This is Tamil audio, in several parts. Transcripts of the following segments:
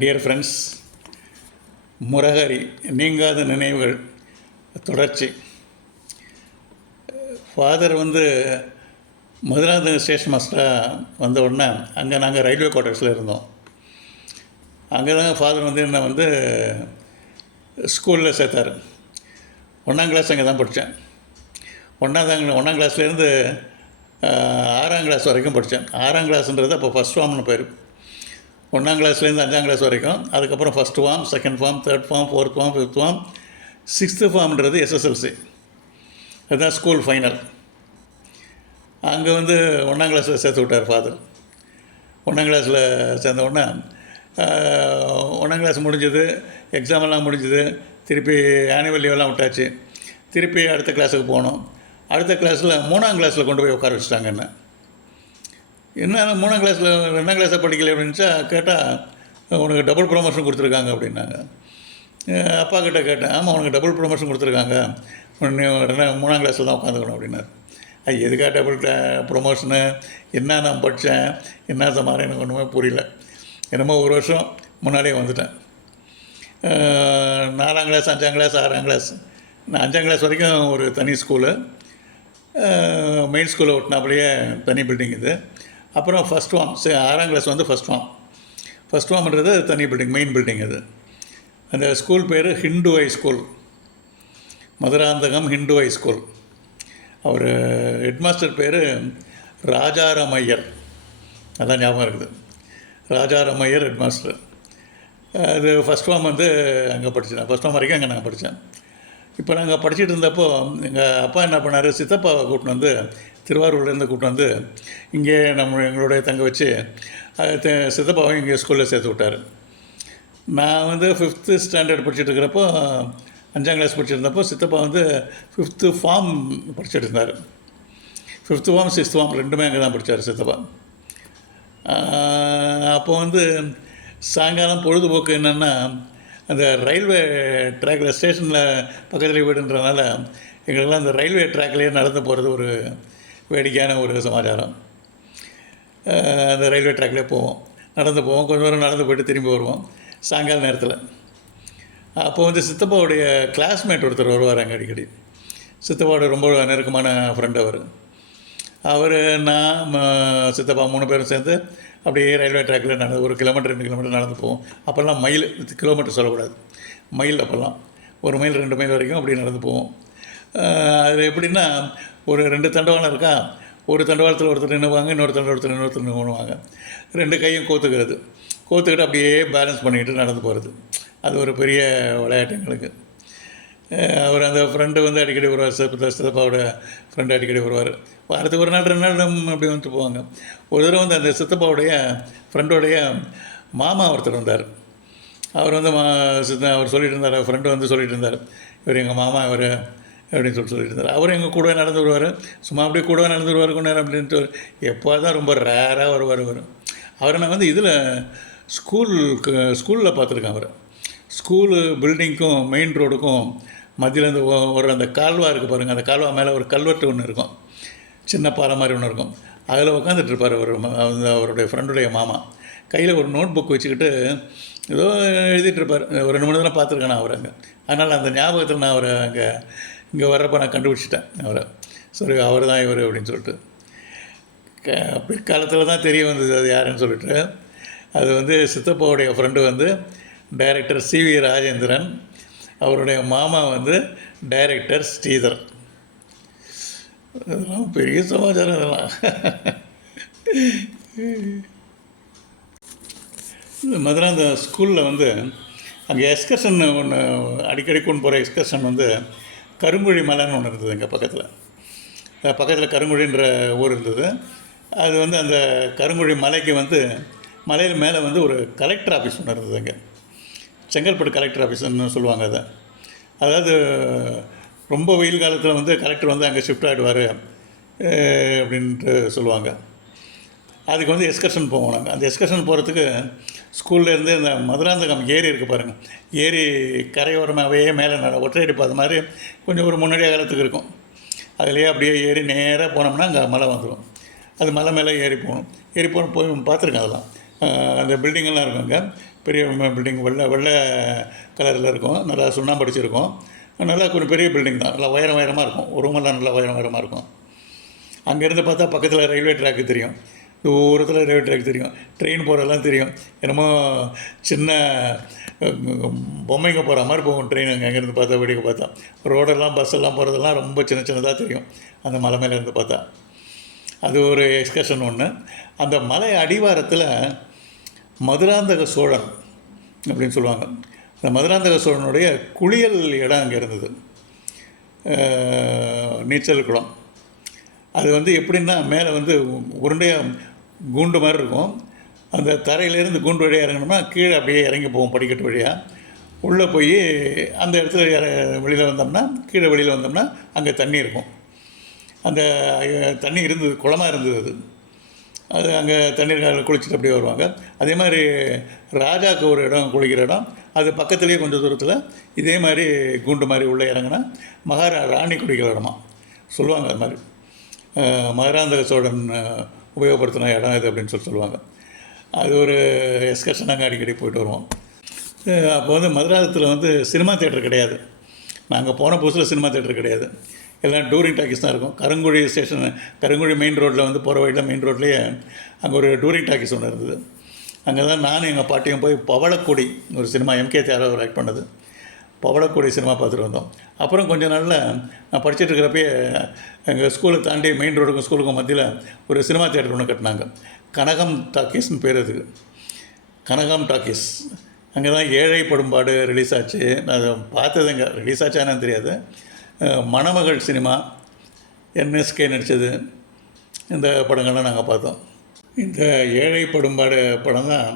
டியர் ஃப்ரெண்ட்ஸ், முரகரி நீங்காத நினைவுகள் தொடர்ச்சி. ஃபாதர் மதுராந்தகம் ஸ்டேஷன் மாஸ்டராக வந்த உடனே அங்கே நாங்கள் ரயில்வே குவார்ட்டர்ஸில் இருந்தோம். அங்கே தான் ஃபாதர் என்னை ஸ்கூலில் சேர்த்தார். 1ஆம் கிளாஸ் அங்கே தான் படித்தேன். 1ஆம் கிளாஸ்லேருந்து 6ஆம் கிளாஸ் வரைக்கும் படித்தேன். 6ஆம் கிளாஸ்ன்றது அப்போ ஃபஸ்ட் ஃபார்ம்னு பேர். 1ஆம் கிளாஸ்லேருந்து 5ஆம் கிளாஸ் வரைக்கும். அதுக்கப்புறம் first form, second form, third form, fourth form, fifth form, 6th ஃபார்ம்ன்றது எஸ்எஸ்எல்சி. அதுதான் ஸ்கூல் ஃபைனல். அங்கே 1ஆம் கிளாஸில் சேர்த்து விட்டார் ஃபாதர். 1ஆம் கிளாஸில் சேர்ந்த உடனே 1ஆம் கிளாஸ் முடிஞ்சது, எக்ஸாமெல்லாம் முடிஞ்சது, திருப்பி ஆனுவல் லீவெல்லாம் விட்டாச்சு. திருப்பி அடுத்த கிளாஸுக்கு போனோம். அடுத்த கிளாஸில் 3ஆம் கிளாஸில் கொண்டு போய் உட்கார வச்சுட்டாங்க. என்ன 3ஆம் கிளாஸில் 2ஆம் கிளாஸில் படிக்கல அப்படின்ச்சா கேட்டால் உனக்கு டபுள் ப்ரொமோஷன் கொடுத்துருக்காங்க அப்படின்னாங்க. அப்பா கிட்டே கேட்டேன், ஆமாம் உனக்கு டபுள் ப்ரொமோஷன் கொடுத்துருக்காங்க, நீ 3ஆம் கிளாஸில் தான் உட்காந்துக்கணும் அப்படின்னாரு. எதுக்காக டபுள் ப்ரொமோஷனு, என்ன நான் படித்தேன், என்ன சமாரம் எனக்கு ஒன்றுமே புரியல. என்னமோ ஒரு வருஷம் முன்னாடியே வந்துட்டேன். 4ஆம் கிளாஸ், 5ஆம் கிளாஸ், 6ஆம் கிளாஸ். நான் 5ஆம் கிளாஸ் வரைக்கும் ஒரு தனி ஸ்கூலு, மெயின் ஸ்கூலை ஒட்டினாப்படியே தனி பில்டிங் இது. அப்புறம் ஃபஸ்ட் ஃபார்ம், 6ஆம் கிளாஸ் ஃபஸ்ட் ஃபார்ம். ஃபஸ்ட் ஃபார்ம்ன்றது தனி பில்டிங், மெயின் பில்டிங் அது. அந்த ஸ்கூல் பேர் Hindu high school, Madurantakam Hindu high school. அவர் ஹெட்மாஸ்டர் பேர் ராஜாராமையர், அதான் ஞாபகம் இருக்குது. ராஜாராமையர் ஹெட்மாஸ்டர். அது ஃபஸ்ட் ஃபார்ம் அங்கே படித்தேன். ஃபஸ்ட் ஃபார்ம் வரைக்கும் அங்கே நான் படித்தேன். இப்போ நாங்கள் படிச்சுட்டு இருந்தப்போ எங்கள் அப்பா என்ன பண்ணார், சித்தப்பாவை கூப்பிட்டு திருவாரூர்லேருந்து கூப்பிட்டு இங்கே எங்களுடைய தங்க வச்சு சித்தப்பாவும் இங்கே ஸ்கூலில் சேர்த்து விட்டார். நான் 5th ஸ்டாண்டர்ட் படிச்சுட்டு இருக்கிறப்போ, 5ஆம் கிளாஸ் படிச்சுருந்தப்போ சித்தப்பா 5th ஃபார்ம் படிச்சுட்டு இருந்தார். 5th ஃபார்ம், 6th ஃபார்ம் ரெண்டுமே அங்கே தான் படித்தார் சித்தப்பா. அப்போ சாயங்காலம் பொழுதுபோக்கு என்னென்னா, அந்த ரயில்வே ட்ராக்கில் ஸ்டேஷனில் பக்கத்தில் வீடுன்றதுனால எங்களுக்கெல்லாம் அந்த ரயில்வே ட்ராக்லேயே நடந்து போகிறது ஒரு வேடிக்கையான ஒரு சமாச்சாரம். அந்த ரயில்வே ட்ராக்லேயே நடந்து போவோம். கொஞ்சம் தூரம் நடந்து போய்ட்டு திரும்பி வருவோம் சாயங்கால நேரத்தில். அப்போ சித்தப்பாவுடைய கிளாஸ்மேட் ஒருத்தர் வருவார் அங்கே அடிக்கடி. சித்தப்பாவோட ரொம்ப நெருக்கமான ஃப்ரெண்ட் அவர் நான் சித்தப்பா 3 பேரும் சேர்ந்து அப்படியே ரயில்வே ட்ராக்கில் நடந்து 1 கிலோமீட்டர் 2 கிலோமீட்டர் நடந்து போவோம். அப்போல்லாம் மைல், கிலோமீட்டர் சொல்லக்கூடாது, மைல். அப்போல்லாம் 1 மைல் 2 மைல் வரைக்கும் அப்படி நடந்து போவோம். அது எப்படின்னா, ஒரு 2 தண்டவாளம் இருக்கா, ஒரு தண்டவாளத்தில் ஒருத்தர் நின்றுவாங்க, இன்னொரு தண்டவாளத்தில் நின்றுவாங்க. 2 கையும் கோத்துக்கிட்டு அப்படியே பேலன்ஸ் பண்ணிக்கிட்டு நடந்து போகிறது. அது ஒரு பெரிய விளையாட்டு எங்களுக்கு. அவர் அந்த ஃப்ரெண்டு அடிக்கடி வருவார், சித்தப்பாவோட ஃப்ரெண்டு அடிக்கடி வருவார். வாரத்துக்கு 1 நாள் 2 நாள் அப்படி போவாங்க. ஒரு தடவை அந்த சித்தப்பாவுடைய ஃப்ரெண்டோடைய மாமா ஒருத்தர் வந்தார். அவர் அவர் சொல்லிட்டு இருந்தார், ஃப்ரெண்டு சொல்லிட்டு இருந்தார், இவர் எங்கள் மாமா இவர் அப்படின்னு சொல்லிட்டு இருந்தார். அவர் எங்கள் கூடவே நடந்து வருவார், சும்மா அப்படியே கூடவே நடந்து வருவார் கொஞ்ச நேரம் அப்படின்ட்டு. எப்போ தான் ரொம்ப ரேராக வருவார். அவரை நான் இதில் ஸ்கூலில் பார்த்துருக்கேன். அவர் ஸ்கூலு பில்டிங்க்கும் மெயின் ரோடுக்கும் மத்தியிலேருந்து ஒரு அந்த கால்வா இருக்குது பாருங்கள், அந்த கால்வா மேலே ஒரு கல்வெட்டு ஒன்று இருக்கும், சின்ன பாறை மாதிரி ஒன்று இருக்கும். அதில் உட்காந்துட்ருப்பார் அவருடைய ஃப்ரெண்டுடைய மாமா. கையில் ஒரு நோட் புக் வச்சுக்கிட்டு ஏதோ எழுதிட்டுருப்பார். ஒரு 2 மணி நேரம் பார்த்துருக்கேன் நான் அவர் அங்கே. அதனால் அந்த ஞாபகத்தில் நான் அவரை இங்கே வர்றப்போ நான் கண்டுபிடிச்சிட்டேன் அவரை. சரி, அவர் தான் இவர் அப்படின்னு சொல்லிட்டு. பிற்காலத்தில் தான் தெரிய வந்தது அது யாருன்னு சொல்லிட்டு. அது சித்தப்பாவுடைய ஃப்ரெண்டு டைரக்டர் சிவி ராஜேந்திரன், அவருடைய மாமா டைரக்டர் ஸ்ரீதர். அதெல்லாம் பெரிய சமாச்சாரம். இதெல்லாம் இந்த மதுராந்த ஸ்கூலில் அங்கே எக்ஸ்கர்ஷன் ஒன்று அடிக்கடி கொண்டு போகிற எக்ஸ்கர்ஷன் கருங்குழி மலைன்னு ஒன்று இருந்தது எங்கள் பக்கத்தில் கருங்குழின்ற ஊர் இருந்தது. அது அந்த கருங்குழி மலைக்கு மலையில் மேலே ஒரு கலெக்டர் ஆஃபீஸ் ஒன்று இருந்தது. அங்கே செங்கல்பட்டு கலெக்டர் ஆஃபீஸ்ன்னு சொல்லுவாங்க அதை. அதாவது ரொம்ப வெயில் காலத்தில் கலெக்டர் அங்கே ஷிஃப்ட் ஆகிடுவார் அப்படின்ட்டு சொல்லுவாங்க. அதுக்கு எக்ஸ்கர்ஷன் போவோம் நாங்கள். அந்த எக்ஸ்கர்ஷன் போகிறதுக்கு ஸ்கூல்லேருந்து இந்த மதுராந்தகம் ஏரி இருக்குது பாருங்கள், ஏரி கரையோரமாகவே மேலே ஒற்றையடி பாதை மாதிரி கொஞ்சம் ஒரு முன்னாடிய காலத்துக்கு இருக்கும். அதிலேயே அப்படியே ஏறி நேராக போனோம்னா அங்கே மலை வந்துடும். அது மலை மேலே ஏறி போகணும். போய் பார்த்துருக்கேன். அதெல்லாம் அந்த பில்டிங்கெல்லாம் இருக்கும் அங்கே. பெரிய பில்டிங் வெள்ளை வெள்ளை கலரில் இருக்கும், நல்லா சுண்ணாம்பு அடிச்சிருக்கும். நல்லா கொஞ்சம் பெரிய பில்டிங் தான், நல்லா உயரமாக இருக்கும். ரூமெல்லாம் நல்லா உயரமாக இருக்கும். அங்கேருந்து பார்த்தா பக்கத்தில் ரயில்வே ட்ராக்கு தெரியும், தூரத்தில் ரயில்வே ட்ராக் தெரியும், ட்ரெயின் போகிறதெல்லாம் தெரியும். என்னமோ சின்ன பொம்மைங்க போகிற மாதிரி போகும் ட்ரெயின். அங்கேருந்து பார்த்தா வேடிக்கை பார்த்தா ரோடெல்லாம் பஸ்ஸெல்லாம் போகிறதெல்லாம் ரொம்ப சின்னதாக தெரியும் அந்த மலை மேலேருந்து பார்த்தா. அது ஒரு எக்ஸ்கர்ஷன் ஒன்று. அந்த மலை அடிவாரத்தில் மதுராந்தக சோழன் அப்படின்னு சொல்லுவாங்க. அந்த மதுராந்தக சோழனுடைய குளியல் இடம் அங்கே இருந்தது, நீச்சல் குளம். அது வந்து எப்படின்னா மேலே வந்து உருண்டையாக கூண்டு மாதிரி இருக்கும். அந்த தரையிலேருந்து கூண்டு வழியாக இறங்கினோம்னா கீழே அப்படியே இறங்கி போவோம் படிக்கட்டு வழியாக. உள்ளே போய் அந்த இடத்துல வெளியில் வந்தோம்னா, கீழே வெளியில் வந்தோம்னா அங்கே தண்ணி இருக்கும். அந்த தண்ணி இருந்தது, குளமாக இருந்தது அது. அது அங்கே தண்ணீர் குளிச்சுட்டு அப்படியே வருவாங்க. அதே மாதிரி ராஜாவுக்கு ஒரு இடம் குளிக்கிற இடம், அது பக்கத்துலேயே கொஞ்சம் தூரத்தில் இதே மாதிரி கூண்டு மாதிரி உள்ளே இறங்கினா ராணி குளிக்கிற இடமா சொல்லுவாங்க. அது மாதிரி மதுராந்தக சோழன் உபயோகப்படுத்தின இடம் இது அப்படின்னு சொல்லுவாங்க. அது ஒரு எக்ஸ்கர்ஷன் நாங்கள் அடிக்கடி போயிட்டு வருவோம். அப்போ வந்து மதுராந்தகத்தில் வந்து சினிமா தேட்டர் கிடையாது. நாங்கள் போன புதுசில் சினிமா தேட்டர் கிடையாது, எல்லாம் டூரிங் டாக்கீஸ் தான் இருக்கும். கருங்குழி ஸ்டேஷன், கருங்குழி மெயின் ரோட்டில் வந்து போகிற வழியில் மெயின் ரோட்லேயே அங்கே ஒரு டூரிங் டாக்கீஸ் ஒன்று இருந்தது. அங்கே தான் நானும் எங்கள் பாட்டியும் போய் பவளக்கொடி ஒரு சினிமா, எம்கே தியாகராஜர் ஆக்ட் பண்ணது, பவளக்கொடி சினிமா பார்த்துட்டு வந்தோம். அப்புறம் கொஞ்ச நாளில் நான் படிச்சுட்டு இருக்கிறப்பே எங்கள் ஸ்கூலை தாண்டி மெயின் ரோடுக்கும் ஸ்கூலுக்கும் மத்தியில் ஒரு சினிமா தியேட்டர் ஒன்று கட்டினாங்க. கனகம் டாக்கீஸ்னு பேர் அதுக்கு, கனகம் டாக்கீஸ். அங்கே தான் ஏழை படும்பாடு ரிலீஸ் ஆச்சு. நான் அதை பார்த்ததுங்க, ரிலீஸ் ஆச்சானு தெரியாது. மணமகள் சினிமா, என்எஸ்கே நடித்தது, இந்த படங்கள்லாம் நாங்கள் பார்த்தோம். இந்த ஏழை படும்பாடு படம் தான்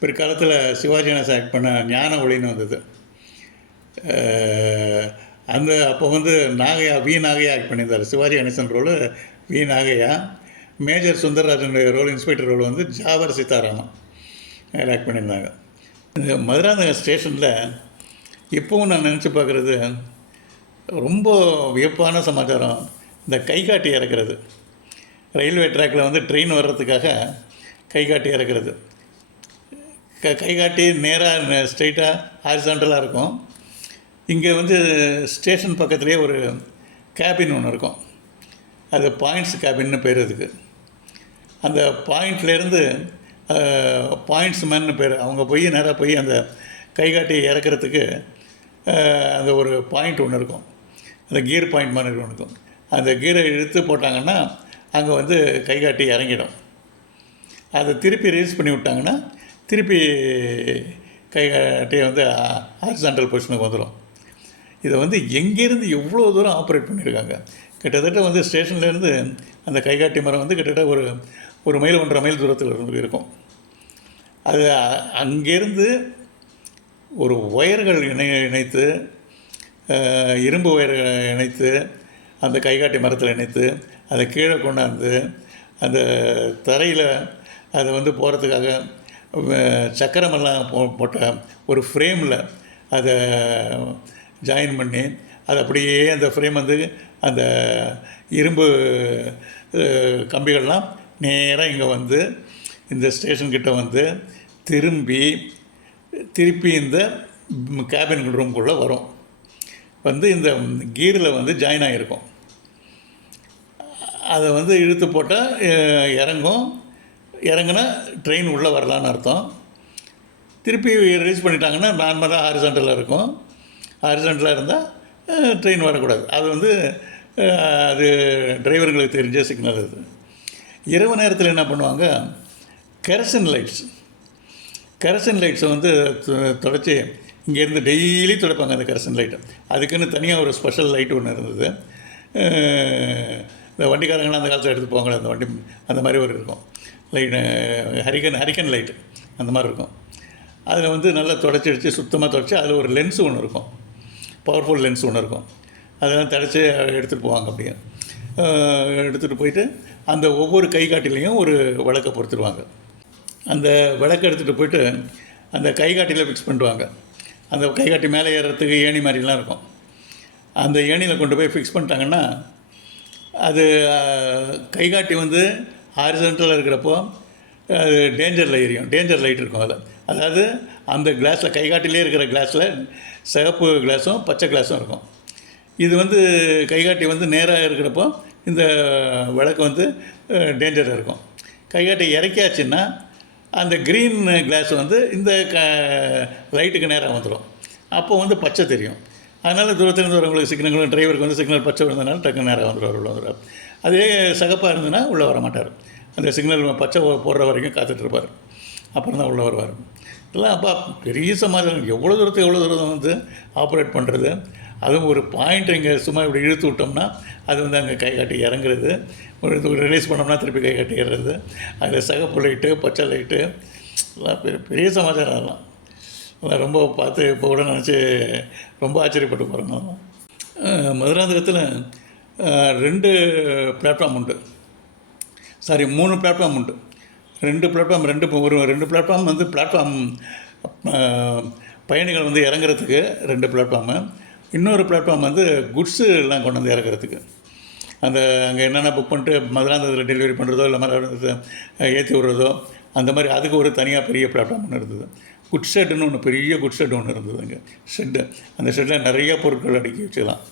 பிற்காலத்தில் சிவாஜி கணேசன் ஆக்ட் பண்ண ஞான ஒளின்னு வந்தது. அந்த அப்போ வந்து நாகையா, வி நாகையா ஆக்ட் பண்ணியிருந்தார். Sivaji Ganesan role V Nagaiah, major சுந்தரராஜனுடைய ரோல், இன்ஸ்பெக்டர் ரோல் வந்து ஜாவர் சீதாராமன் ஆக்ட் பண்ணியிருந்தாங்க. இந்த மதுராந்தகம் ஸ்டேஷனில் இப்போவும் நான் நினச்சி பார்க்குறது ரொம்ப வியப்பான சமாச்சாரம். இந்த கைகாட்டி இறக்குறது, ரயில்வே ட்ராக்கில் வந்து ட்ரெயின் வர்றதுக்காக கைகாட்டி இறக்குறது. கைகாட்டி நேராக ஸ்ட்ரெயிட்டாக ஹாரிசாண்டலாக இருக்கும். இங்கே வந்து ஸ்டேஷன் பக்கத்துலேயே ஒரு கேபின் ஒன்று இருக்கும், அது பாயிண்ட்ஸ் கேபின்னு பேர் அதுக்கு. அந்த பாயிண்ட்லேருந்து பாயிண்ட்ஸ் மேன்னு பேர். அவங்க போய் நேராக போய் அந்த கைகாட்டி இறக்குறதுக்கு அந்த ஒரு பாயிண்ட் ஒன்று இருக்கும், அந்த கியர் பாயிண்ட் மாதிரி ஒன்று இருக்கும். அந்த கீரை இழுத்து போட்டாங்கன்னா அங்கே வந்து கைகாட்டி இறங்கிடும். அதை திருப்பி ரிலீஸ் பண்ணி விட்டாங்கன்னா திருப்பி கைகாட்டியை வந்து ஹாரிசாண்டல் பொசிஷனுக்கு வந்துடும். இதை வந்து எங்கேருந்து எவ்வளோ தூரம் ஆப்ரேட் பண்ணியிருக்காங்க. கிட்டத்தட்ட வந்து ஸ்டேஷன்லேருந்து அந்த கைகாட்டி மரம் வந்து கிட்டத்தட்ட ஒரு மைல் 1.5 மைல் தூரத்தில் இருக்கும். அது அங்கேருந்து ஒரு ஒயர்கள் இணைத்து, இரும்பு ஒயர்களை இணைத்து, அந்த கைகாட்டி மரத்தில் இணைத்து அதை கீழே கொண்டாந்து அந்த தரையில் அதை வந்து போகிறதுக்காக சக்கரமெல்லாம் போட்ட ஒரு ஃப்ரேமில் அதை ஜாயின் பண்ணி, அது அப்படியே அந்த ஃப்ரேம் வந்து அந்த இரும்பு கம்பிகள்லாம் நேராக இங்கே வந்து இந்த ஸ்டேஷன்கிட்ட வந்து திருப்பி இந்த கேபின் ரூம்குள்ளே வரும். வந்து இந்த கீரில் வந்து ஜாயின் ஆகிருக்கும். அதை வந்து இழுத்து போட்டால் இறங்குனா ட்ரெயின் உள்ளே வரலான்னு அர்த்தம். திருப்பி ரிலீஸ் பண்ணிட்டாங்கன்னா நார்மலாக ஹாரிசாண்டலாக இருக்கும். ஹாரிசாண்டலாக இருந்தால் ட்ரெயின் வரக்கூடாது. அது வந்து அது டிரைவர்களுக்கு தெரிஞ்ச சிக்னல். அது இரவு நேரத்தில் என்ன பண்ணுவாங்க, கெரசின் லைட்ஸை வந்து தொடச்சி இங்கேருந்து டெய்லி துடைப்பாங்க அந்த கெரசின் லைட்டை. அதுக்குன்னு தனியாக ஒரு ஸ்பெஷல் லைட் ஒன்று இருந்தது. இந்த வண்டிக்காரங்களாம் அந்த காலத்தில் எடுத்து போவாங்களே, அந்த வண்டி அந்த மாதிரி ஒரு இருக்கும் லைட்டு, ஹரிக்கன் லைட்டு அந்த மாதிரி இருக்கும். அதில் வந்து நல்லா தொடச்சி சுத்தமாக தொடச்சி அதில் ஒரு லென்ஸு ஒன்று இருக்கும், பவர்ஃபுல் லென்ஸ் ஒன்று இருக்கும். அதெல்லாம் தொடச்சி எடுத்துகிட்டு போவாங்க. அப்படியே எடுத்துகிட்டு போயிட்டு அந்த ஒவ்வொரு கைகாட்டிலையும் ஒரு விளக்கை பொறுத்துடுவாங்க. அந்த விளக்கை எடுத்துகிட்டு போயிட்டு அந்த கைகாட்டியில் ஃபிக்ஸ் பண்ணுவாங்க. அந்த கைகாட்டி மேலே ஏறுறதுக்கு ஏணி மாதிரிலாம் இருக்கும். அந்த ஏணியில் கொண்டு போய் ஃபிக்ஸ் பண்ணிட்டாங்கன்னா அது கைகாட்டி வந்து ஹாரிசாண்டலில் இருக்கிறப்போ அது டேஞ்சரில் எரியும். டேஞ்சர் லைட் இருக்கும் அதில். அதாவது அந்த கிளாஸில் கைகாட்டிலே இருக்கிற கிளாஸில் சிகப்பு கிளாஸும் பச்சை கிளாஸும் இருக்கும். இது வந்து கைகாட்டி வந்து நேராக இருக்கிறப்போ இந்த விளக்கு வந்து டேஞ்சராக இருக்கும். கைகாட்டி இறக்கியாச்சுன்னா அந்த க்ரீன் கிளாஸ் வந்து இந்த லைட்டுக்கு நேராக வந்துடும். அப்போ வந்து பச்சை தெரியும். அதனால் தூரத்துலேருந்து வரவங்களுக்கு சிக்னல், டிரைவருக்கு வந்து சிக்னல் பச்சை விழுந்தனால டக்கு நேராக வந்துடுவார், உள்ள வந்துடுவார். அதே சிகப்பாக இருந்ததுன்னா உள்ளே வர மாட்டார். அந்த சிக்னல் பச்சை போடுற வரைக்கும் காத்துட்ருப்பார். அப்புறம் தான் உள்ளே வருவார். இதெல்லாம் அப்போ பெரிய சமாதானம். எவ்வளோ தூரம் வந்து ஆப்ரேட் பண்ணுறது. அதுவும் ஒரு பாயிண்ட் இங்கே சும்மா இப்படி இழுத்து விட்டோம்னா அது வந்து அங்கே கை காட்டி இறங்குறது, ஒரு ரிலீஸ் பண்ணோம்னா திருப்பி கை காட்டி ஏறுறது, அதில் சிகப்பு லைட்டு பச்சை லைட்டு எல்லாம் பெரிய சமாச்சாரம். அதெல்லாம் ரொம்ப பார்த்து இப்போ கூட நினச்சி ரொம்ப ஆச்சரியப்பட்டு போகிறேன். நான் மதுராந்தகத்தில் 2 பிளாட்ஃபார்ம் உண்டு. சாரி 3 பிளாட்ஃபார்ம் உண்டு. 2 பிளாட்ஃபார்ம் வந்து பிளாட்ஃபார்ம் பயணிகள் வந்து இறங்குறதுக்கு 2 பிளாட்ஃபார்மு. இன்னொரு பிளாட்ஃபார்ம் வந்து குட்ஸு எல்லாம் கொண்டு வந்து இறக்குறதுக்கு. அந்த அங்கே என்னென்ன புக் பண்ணிட்டு மதுராந்தகத்தில் டெலிவரி பண்ணுறதோ இல்லை மதுராந்தகத்தை ஏற்றி விட்றதோ அந்த மாதிரி அதுக்கு ஒரு தனியாக பெரிய பிளாட்ஃபார்ம் ஒன்று இருந்தது. குட் ஷெட்டுன்னு ஒன்று, பெரிய குட் ஷெட் ஒன்று இருந்தது அங்கே. ஷெட்டு, அந்த ஷெட்டில் நிறைய பொருட்கள் அடுக்கி வச்சுக்கலாம்.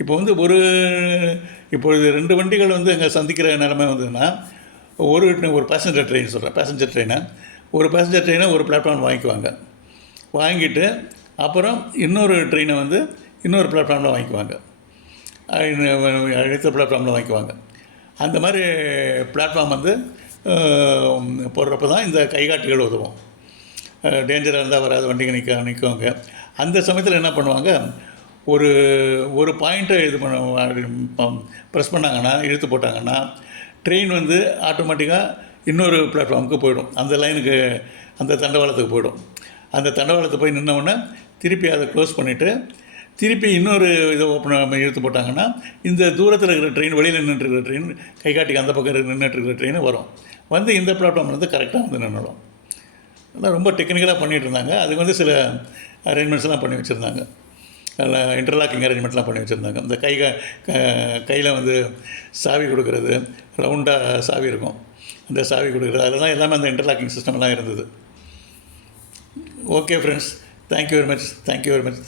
இப்போ வந்து இப்பொழுது 2 வண்டிகள் வந்து அங்கே சந்திக்கிற நிலைமை வந்ததுன்னா ஒரு பேசஞ்சர் ட்ரெயின் சொல்கிறேன், பேசஞ்சர் ட்ரெயினை ஒரு பிளாட்ஃபார்ம் வாங்கிக்குவாங்க. வாங்கிட்டு அப்புறம் இன்னொரு ட்ரெயினை வந்து இன்னொரு பிளாட்ஃபார்மில் வாங்கிக்குவாங்க, அடுத்த பிளாட்ஃபார்மில் வாங்கிக்குவாங்க. அந்த மாதிரி பிளாட்ஃபார்ம் வந்து போடுறப்ப தான் இந்த கைகாட்டிகள் உதவும். டேஞ்சராக இருந்தால் வராது, வண்டிங்க நிற்குவாங்க. அந்த சமயத்தில் என்ன பண்ணுவாங்க, ஒரு பாயிண்ட்டை ப்ரெஸ் பண்ணாங்கன்னா, இழுத்து போட்டாங்கன்னா ட்ரெயின் வந்து ஆட்டோமேட்டிக்காக இன்னொரு பிளாட்ஃபார்முக்கு போயிடும். அந்த லைனுக்கு, அந்த தண்டவாளத்துக்கு போயிடும். அந்த தண்டவாளத்தை போய் நின்னவுடனே திருப்பி அதை க்ளோஸ் பண்ணிவிட்டு திருப்பி இன்னொரு இதை இழுத்து போட்டாங்கன்னா இந்த தூரத்தில் இருக்கிற ட்ரெயின், வெளியில் நின்றுட்டுருக்கிற ட்ரெயின், கைகாட்டிக்கு அந்த பக்கம் நின்றுட்டுருக்கிற ட்ரெயின் வரும். வந்து இந்த பிளாட்ஃபார்மில் வந்து கரெக்டாக வந்து நின்றுடும். அதெல்லாம் ரொம்ப டெக்னிக்கலாக பண்ணிகிட்டு இருந்தாங்க. அதுக்கு வந்து சில அரேஞ்ச்மெண்ட்ஸ்லாம் பண்ணி வச்சுருந்தாங்க. அதில் இன்டர்லாக்கிங் அரேஞ்ச்மெண்ட்லாம் பண்ணி வச்சுருந்தாங்க. இந்த கையில் வந்து சாவி கொடுக்குறது, ரவுண்டாக சாவி இருக்கும், அந்த சாவி கொடுக்குறது, அதெல்லாம் எல்லாமே அந்த இன்டர்லாக்கிங் சிஸ்டம்லாம் இருந்தது. Okay friends, thank you very much.